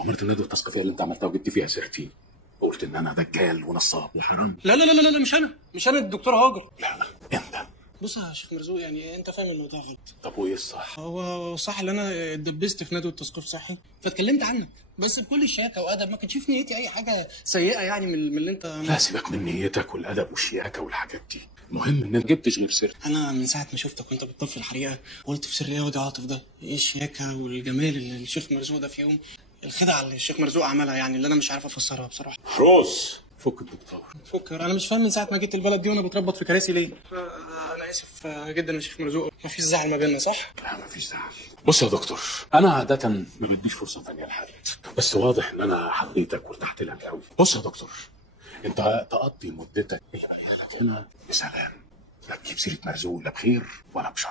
عمرت الندوه التثقيفيه اللي انت عملتها وجبت فيها سيرتي وقلت ان انا دجال ونصاب وحرام. لا لا لا لا لا، مش انا الدكتور هاجر. لا انت. بص يا شيخ مرزوق، يعني انت فاهم الموضوع غلط. طب وايه الصح؟ هو صح اللي انا اتدبست في ندوه تثقيف صحي فاتكلمت عنك، بس بكل شياكه وادب، ما كانش في نيتي اي حاجه سيئه يعني من اللي انت. لا سيبك من نيتك والادب والشياكه والحاجات دي، المهم ان ما جبتش غير سيرتي. انا من ساعه ما شفتك وانت بتطفي الحريقه قلت في سريه ودي عاطف ده ايه الشياكه والجمال اللي الشيخ مرزوق ده فيهم، الخدعه اللي الشيخ مرزوق عملها يعني اللي انا مش عارف افسرها بصراحه. روس فك الدكتور. فكر، انا مش فاهم من ساعه ما جيت البلد دي وانا بتربط في كراسي ليه. انا اسف جدا يا شيخ مرزوق، مفيش زعل ما بيننا صح؟ لا مفيش زعل. بص يا دكتور، انا عاده ما بديش فرصه ثانيه لحد، بس واضح ان انا حبيتك وارتحت لك قوي. بص يا دكتور، انت تقضي مدتك هي عيالك هنا بسلام، لا تجيب سيره مرزوق لا بخير ولا بشر.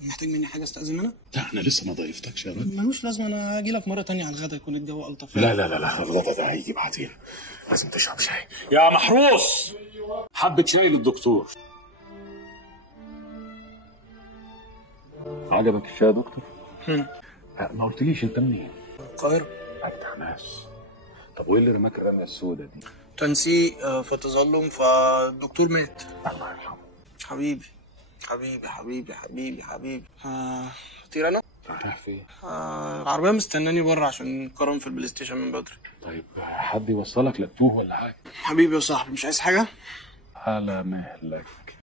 محتاج مني حاجه استاذن منها؟ لا احنا لسه ما ضيفتكش يا راجل. ملوش لازمه، انا اجي لك مره تانية على الغدا يكون الجو الطف. لا لا لا لا، الغدا ده هيجي بعدين، لازم تشرب شاي يا محروس. حبة شاي للدكتور. عجبك الشاي يا دكتور؟ ما قلتليش انت منين؟ القاهره. اجدع ناس. طب وايه اللي رماك الرميه السوداء دي؟ تنسيق في تظلم فالدكتور مات. الله يرحمه. حبيبي حبيبي حبيبي حبيبي حبيبي. طير انا؟ رايح فين؟ العربيه مستناني بره عشان كرم في البلاي ستيشن من بدري. طيب حد يوصلك للتوه ولا حاجه؟ حبيبي يا صاحبي، مش عايز حاجه؟ على مهلك.